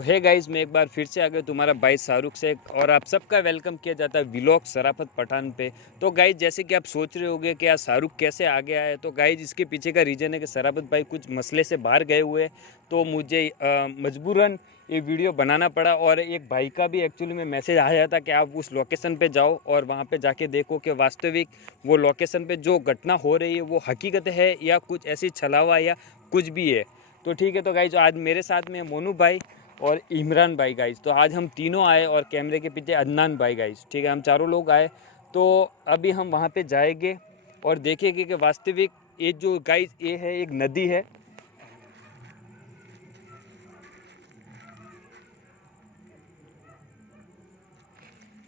तो है गाइज, मैं एक बार फिर से आ गया तुम्हारा भाई शाहरुख से, और आप सबका वेलकम किया जाता है व्लॉग शराफत पठान पे। तो गाइज जैसे कि आप सोच रहे होंगे कि यार शाहरुख कैसे आ गया है, तो गाइज इसके पीछे का रीज़न है कि शराफत भाई कुछ मसले से बाहर गए हुए, तो मुझे मजबूरन ये वीडियो बनाना पड़ा। और एक भाई का भी एक्चुअली में मैसेज आया था कि आप उस लोकेशन पे जाओ और वहाँ पे जाके देखो कि वास्तविक वो लोकेशन पे जो घटना हो रही है वो हकीकत है या कुछ ऐसी छलावा या कुछ भी है। तो ठीक है, तो गाइज आज मेरे साथ में मोनू भाई और इमरान भाई गाइज, तो आज हम तीनों आए और कैमरे के पीछे अदनान भाई गाइज, ठीक है, हम चारों लोग आए। तो अभी हम वहाँ पे जाएंगे और देखेंगे कि वास्तविक ये जो गाइज ये है एक नदी है।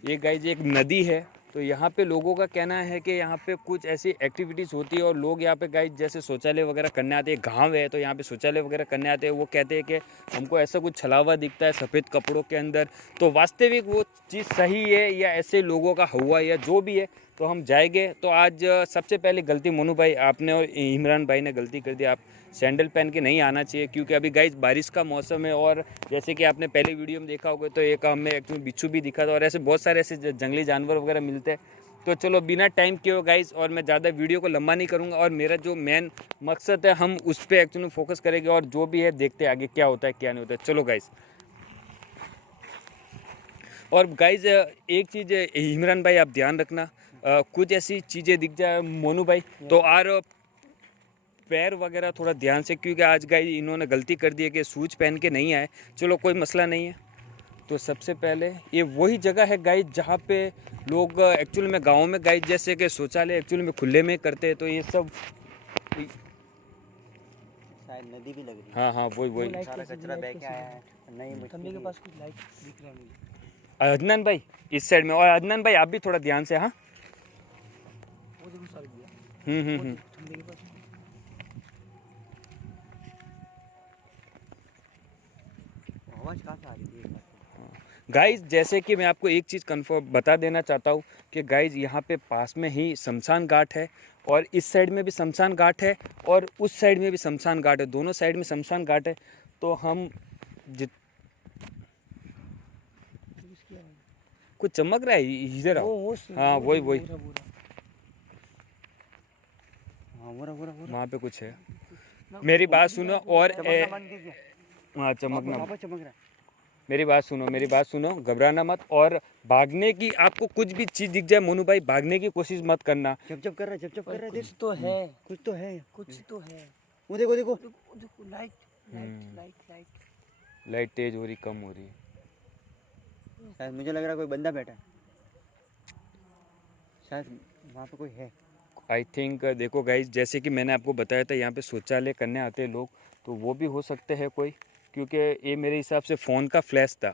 ये गाइज एक नदी है। तो यहाँ पे लोगों का कहना है कि यहाँ पे कुछ ऐसी एक्टिविटीज़ होती है और लोग यहाँ पे गाइज जैसे शौचालय वगैरह करने आते हैं, गांव है तो यहाँ पे शौचालय वगैरह करने आते हैं। वो कहते हैं कि हमको ऐसा कुछ छलावा दिखता है सफ़ेद कपड़ों के अंदर। तो वास्तविक वो चीज़ सही है या ऐसे लोगों का हुआ या जो भी है, तो हम जाएंगे। तो आज सबसे पहले गलती मोनू भाई आपने और इमरान भाई ने गलती कर दी। आप सैंडल पहन के नहीं आना चाहिए क्योंकि अभी गाइज बारिश का मौसम है, और जैसे कि आपने पहले वीडियो में देखा होगा तो एक हमें एक्चुअली बिच्छू भी दिखा था, और ऐसे बहुत सारे ऐसे जंगली जानवर वगैरह मिलते हैं। तो चलो बिना टाइम किए गाइज, और मैं ज़्यादा वीडियो को लंबा नहीं करूँगा, और मेरा जो मेन मकसद है हम उस पर एक्चुअली फोकस करेंगे, और जो भी है देखते आगे क्या होता है क्या नहीं होता है। चलो गाइज। और गाइज एक चीज़ इमरान भाई आप ध्यान रखना, कुछ ऐसी चीज़ें दिख जाए मोनू भाई तो और पैर वगैरह थोड़ा ध्यान से, क्योंकि आज गाइज इन्होंने गलती कर दी है कि शूज पहन के नहीं आए। चलो कोई मसला नहीं है। तो सबसे पहले ये वही जगह है गाइज जहाँ पे लोग एक्चुअली में गाँव में गाइज जैसे कि शौचालय एक्चुअली में खुले में करते हैं, तो ये सब शायद नदी भी लग रही है। हाँ हाँ वही सारा कचरा बह के आया है। नहीं खंबे के पास कुछ लाइट दिख रहा है मुझे। अदनान भाई इस साइड में, और अदनान भाई आप भी थोड़ा ध्यान से। हाँ वो देखो सर गया। खंबे के पास आवाज कहाँ से आ रही है? गाइज जैसे कि मैं आपको एक चीज़ कन्फर्म बता देना चाहता हूँ कि गाइज यहाँ पे पास में ही शमशान घाट है, और इस साइड में भी शमशान घाट है और उस साइड में भी शमशान घाट है, दोनों साइड में शमशान घाट है। तो हम कुछ चमक रहा है इधर आओ। हाँ वही वहाँ पे कुछ है। मेरी बात सुनो, और हाँ चमकना। मेरी बात सुनो, घबराना मत, और भागने की आपको कुछ भी चीज दिख जाए मोनू भाई, भागने की कोशिश मत करना। चप कर रहा है। कुछ तो है। वो देखो लाइट तेज हो रही, कम हो रही है। शायद मुझे लग रहा है कोई बंदा बैठा है, शायद वहाँ पे कोई है। आई थिंक देखो गाइज जैसे कि मैंने आपको बताया था यहाँ पे शौचालय करने आते हैं लोग, तो वो भी हो सकते हैं कोई, क्योंकि ये मेरे हिसाब से फ़ोन का फ्लैश था।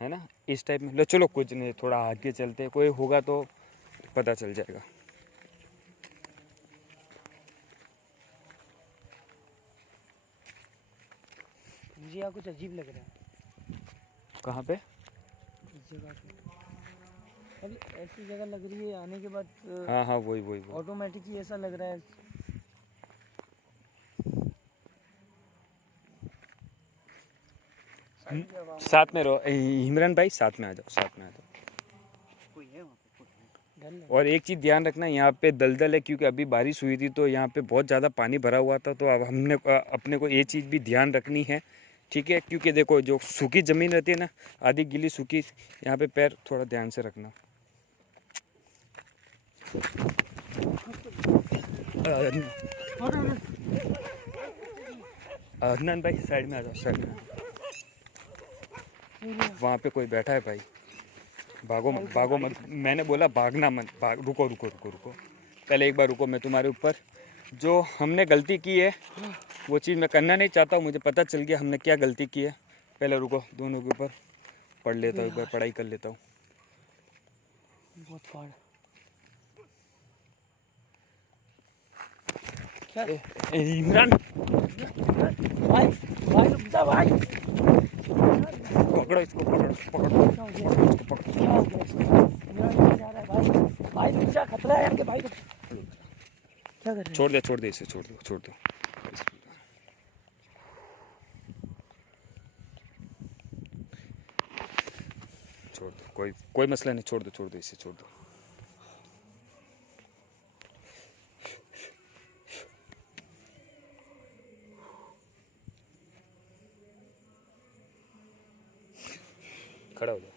है ना इस टाइप में। लो चलो कुछ नहीं, थोड़ा आगे चलते, कोई होगा तो पता चल जाएगा। मुझे यहाँ कुछ अजीब लग रहा है। कहाँ पे? इस जगह पे अभी ऐसी जगह लग रही है आने के बाद। हाँ वही ऑटोमेटिकली ऐसा लग रहा है। साथ में रहो इमरान भाई, साथ में आ जाओ। कोई है वहाँ पे? और एक चीज़ ध्यान रखना, यहाँ पे दलदल है क्योंकि अभी बारिश हुई थी, तो यहाँ पे बहुत ज़्यादा पानी भरा हुआ था। तो अब हमने अपने को ये चीज़ भी ध्यान रखनी है, ठीक है, क्योंकि देखो जो सूखी ज़मीन रहती है ना, आधी गीली सूखी, यहाँ पे पैर थोड़ा ध्यान से रखना। अदनान भाई साइड में आ जाओ, साइड में। वहाँ पे कोई बैठा है भाई, भागो मत। मैंने बोला भागना मत, रुको। पहले एक बार रुको, मैं तुम्हारे ऊपर जो हमने गलती की है वो चीज़ मैं करना नहीं चाहता हूँ, मुझे पता चल गया हमने क्या गलती की है। पहले रुको, दोनों के ऊपर पढ़ लेता हूँ, एक बार पढ़ाई कर लेता हूँ। इमरान भाई पकड़ो इसको, भाई खतरा है यार। भाई क्या कर रहे हैं? छोड़ दे इसे, छोड़ दो। कोई मसला नहीं, छोड़ दो इसे छोड़ दो। खड़ा हो जाओ।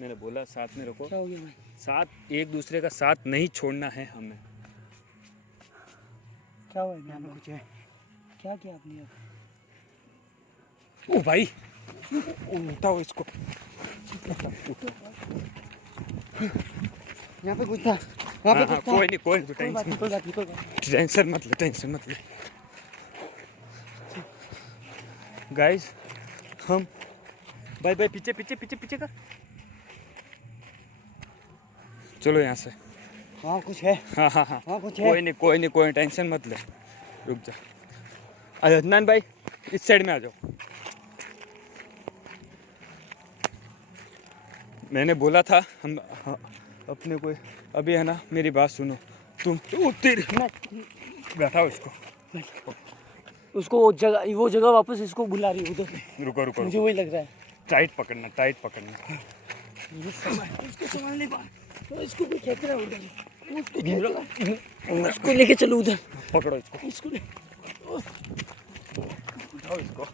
मैंने बोला साथ में रखो। क्या हो गया भाई? साथ, एक दूसरे का साथ नहीं छोड़ना है हमें। क्या हुआ यहाँ पे? कुछ है? क्या किया आपने अब? ओ भाई, उठाओ इसको। यहाँ पे कुछ था, यहाँ पे कुछ था। कोई नहीं, कोई बात नहीं। टेंशन मत ले। गाइस, हम भाई पीछे कर। चलो यहाँ से। हाँ कुछ है। हाँ कुछ है। कोई नहीं, टेंशन मत ले, रुक जा। अदनान भाई, इस साइड में आ जाओ। मैंने बोला था हम अपने को अभी है ना, मेरी बात सुनो। तुम बैठा हो इसको, उसको वो जगह वापस इसको बुला रही है उधर। रुको मुझे वही लग रहा है। टाइट पकड़ना। इसको संभाल नहीं पा, तो इसको भी खेच रहा है उधर। उसको लेके चलो उधर। पकड़ो इसको। उठाओ इसको।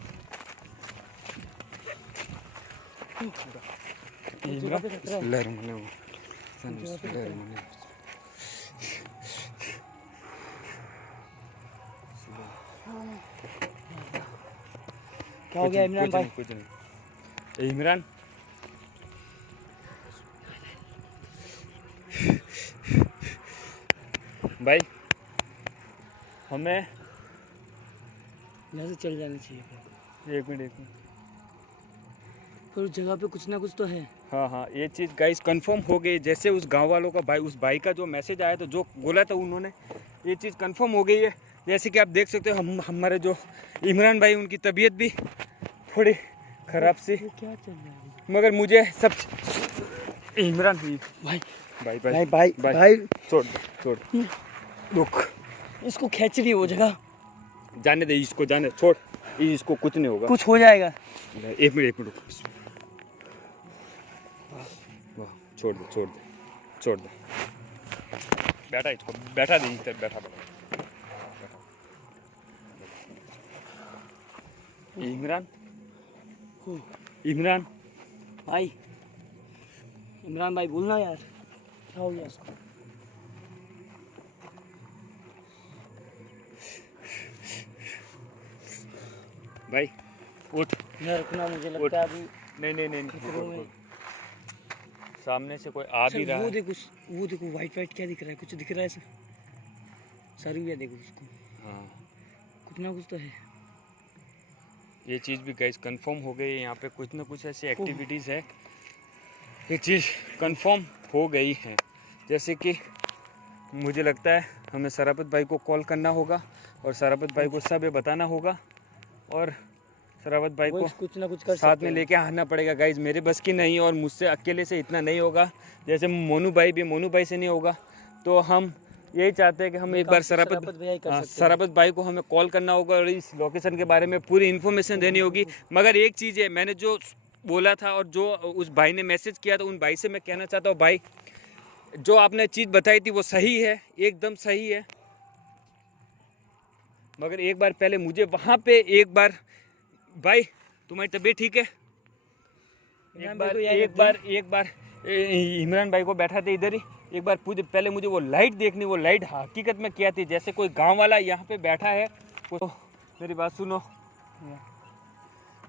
क्या हो गया इमरान भाई? कुछ नहीं इमरान। भाई, हमें यहाँ से चल जाना चाहिए। एक मिनट पर उस जगह पे कुछ ना कुछ तो है। हाँ, ये चीज़ गाइस कंफर्म हो गई। जैसे उस गांव वालों का भाई, उस भाई का जो मैसेज आया था, जो बोला था उन्होंने, ये चीज़ कंफर्म हो गई है। जैसे कि आप देख सकते हो, हमारे जो इमरान भाई, उनकी तबीयत भी थोड़ी ख़राब सी। क्या चल रहा है? मगर मुझे सब इमरान भाई छोड़ रुक। इसको खींच रही है वो जगह। जाने दे इसको, छोड़ इसको, कुछ नहीं होगा। कुछ हो जाएगा। एक मिनट रुक। छोड़ दे। बैठा दे इधर, बैठा। इमरान भाई बोलना यार, क्या हो गया इसको? भाई उठ। रखना, मुझे लगता है अभी। नहीं। सामने से कोई आ भी रहा है। वो देखो वाइट क्या दिख रहा है? कुछ दिख रहा है ऐसा? सारी भी देखो उसको। हाँ, कुछ ना कुछ तो है। ये चीज़ भी गाइस कंफर्म हो गई है। यहाँ पे कुछ ना कुछ ऐसी एक्टिविटीज़ है, ये चीज़ कंफर्म हो गई है। जैसे कि मुझे लगता है हमें सरापत भाई को कॉल करना होगा और सरापत भाई को सब ये बताना होगा, और सरावत भाई को कुछ ना कुछ कर साथ में लेके आना पड़ेगा गाइज। मेरे बस की नहीं, और मुझसे अकेले से इतना नहीं होगा। जैसे मोनू भाई से नहीं होगा, तो हम यही चाहते हैं कि हम एक बार सरापत भाई को हमें कॉल करना होगा और इस लोकेशन के बारे में पूरी इन्फॉर्मेशन देनी होगी। मगर एक चीज़ है, मैंने जो बोला था और जो उस भाई ने मैसेज किया था, उन भाई से मैं कहना चाहता हूँ, भाई जो आपने चीज़ बताई थी वो सही है, एकदम सही है। मगर एक बार पहले मुझे वहाँ पे एक बार, भाई तुम्हारी तबीयत ठीक है? एक बार इमरान भाई को बैठा थे इधर ही, एक बार पहले मुझे वो लाइट देखनी, वो लाइट हकीकत में क्या थी। जैसे कोई गांव वाला यहाँ पे बैठा है, तो मेरी बात सुनो।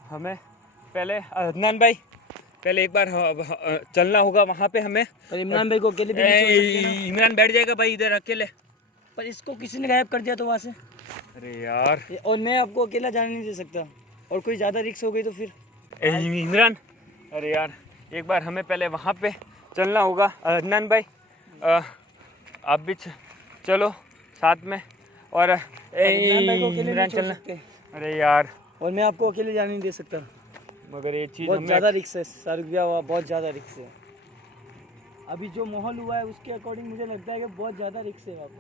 हमें पहले अदनान भाई, पहले एक बार चलना होगा वहाँ पे हमें। इमरान भाई को अकेले इमरान बैठ जाएगा भाई इधर अकेले, पर इसको किसी ने गायब कर दिया तो वहाँ से। अरे यार, और मैं आपको अकेला जाने नहीं दे सकता, और कोई ज़्यादा रिक्स हो गई तो फिर। इमरान, अरे यार एक बार हमें पहले वहाँ पे चलना होगा। अदनान भाई आप भी चलो साथ में, और इमरान चलना। अरे यार, और मैं आपको अकेले जाने नहीं दे सकता। मगर ये चीज़ बहुत ज़्यादा रिक्स है शाहरुख भैया, बहुत ज़्यादा रिक्स है। अभी जो माहौल हुआ है उसके अकॉर्डिंग मुझे लगता है कि बहुत ज़्यादा रिक्स है वहाँ पे।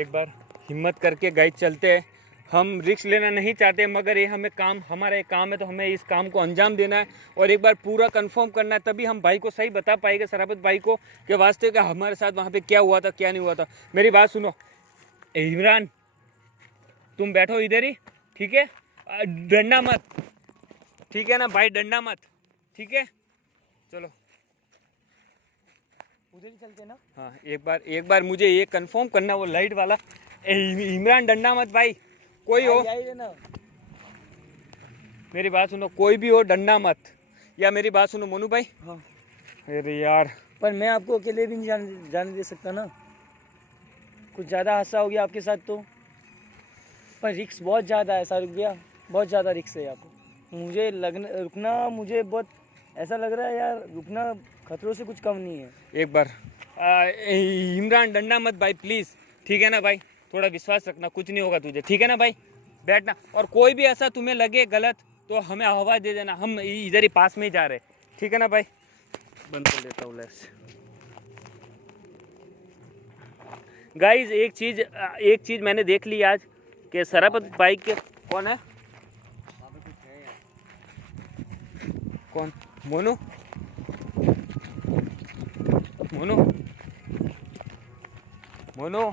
एक बार हिम्मत करके गाइड चलते हैं, हम रिस्क लेना नहीं चाहते, मगर ये हमें काम, हमारा एक काम है, तो हमें इस काम को अंजाम देना है और एक बार पूरा कंफर्म करना है, तभी हम भाई को सही बता पाएंगे, शराफत भाई को, कि वास्तव कि हमारे साथ वहाँ पे क्या हुआ था क्या नहीं हुआ था। मेरी बात सुनो इमरान, तुम बैठो इधर ही, ठीक है, डंडा मत, ठीक है ना भाई, डंडा मत, ठीक है, चलो उधर ही चलते ना। हाँ एक बार मुझे ये कंफर्म करना, वो लाइट वाला। इमरान डंडा मत भाई, कोई हो, आई ना। मेरी बात सुनो, कोई भी हो डंडा मत, या मेरी बात सुनो मोनू भाई। हाँ। अरे यार, पर मैं आपको अकेले भी नहीं जाने दे सकता ना, कुछ ज़्यादा हादसा हो गया आपके साथ तो। पर रिक्स बहुत ज़्यादा है शाहरुख भैया, बहुत ज़्यादा रिक्स है यहाँ पे। मुझे रुकना मुझे बहुत ऐसा लग रहा है यार, रुकना खतरों से कुछ कम नहीं है। एक बार इमरान डंडा मत भाई प्लीज़, ठीक है ना भाई, थोड़ा विश्वास रखना, कुछ नहीं होगा तुझे, ठीक है ना भाई, बैठना। और कोई भी ऐसा तुम्हें लगे गलत तो हमें आवाज़ दे देना, हम इधर ही पास में ही जा रहे, ठीक है ना भाई। बंद कर देता हूँ लेट्स। गाइज एक चीज़ मैंने देख ली आज, कि शराफत भाई के कौन है, कौन, मोनू, मोनू, मोनू,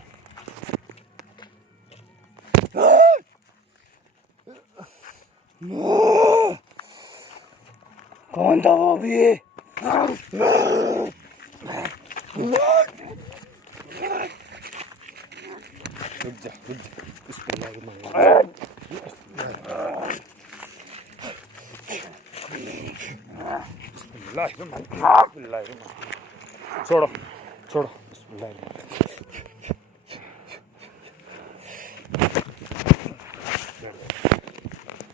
कौन था वो अभी? रुक जा छोड़ो छोड़ो,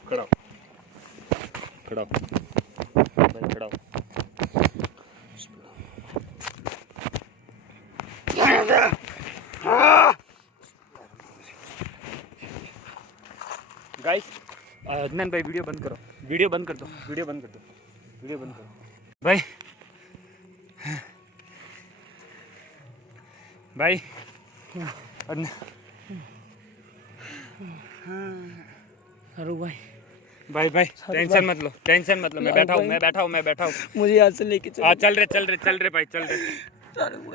खड़ा खड़ा भाई, खड़ा गाइस। अदनान भाई वीडियो बंद करो, वीडियो बंद कर दो, वीडियो बंद कर दो, वीडियो बंद करो भाई। भाई शाहरुख भाई, भाई भाई टेंशन मत लो, टेंशन मत लो, मैं बैठा हूँ। मुझे यहाँ से लेके चलो। चल रहे भाई, चल रहे।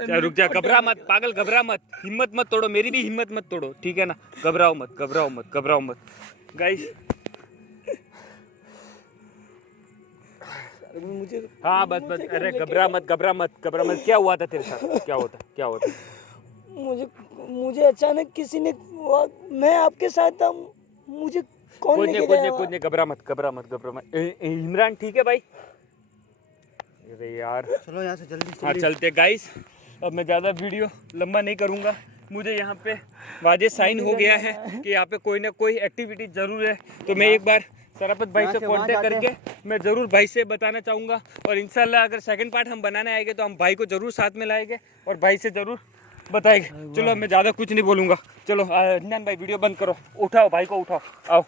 चल रुक जा, घबरा मत पागल, घबरा मत, हिम्मत मत तोड़ो, मेरी भी हिम्मत मत तोड़ो, ठीक है ना, घबराओ मत गाइस। मुझे हाँ बस, अरे घबरा मत, क्या हुआ था तेरे साथ, क्या होता? मुझे अचानक किसी ने, मैं आपके साथ था, मुझे कौन लेके गया? कुछ नहीं, घबरा मत। इमरान ठीक है भाई? अरे यार चलो यहाँ से जल्दी। हाँ चलते गाइस, अब मैं ज़्यादा वीडियो लंबा नहीं करूँगा। मुझे यहाँ पे वादे साइन हो गया है कि यहाँ पे कोई ना कोई एक्टिविटी ज़रूर है, तो मैं एक बार शराफत भाई से कांटेक्ट करके मैं ज़रूर भाई से बताना चाहूँगा, और इंशाल्लाह अगर सेकंड पार्ट हम बनाने आएंगे तो हम भाई को ज़रूर साथ में लाएंगे और भाई से ज़रूर बताएंगे। चलो मैं ज़्यादा कुछ नहीं बोलूँगा, चलो अदनान भाई वीडियो बंद करो, उठाओ भाई को, उठाओ, आओ।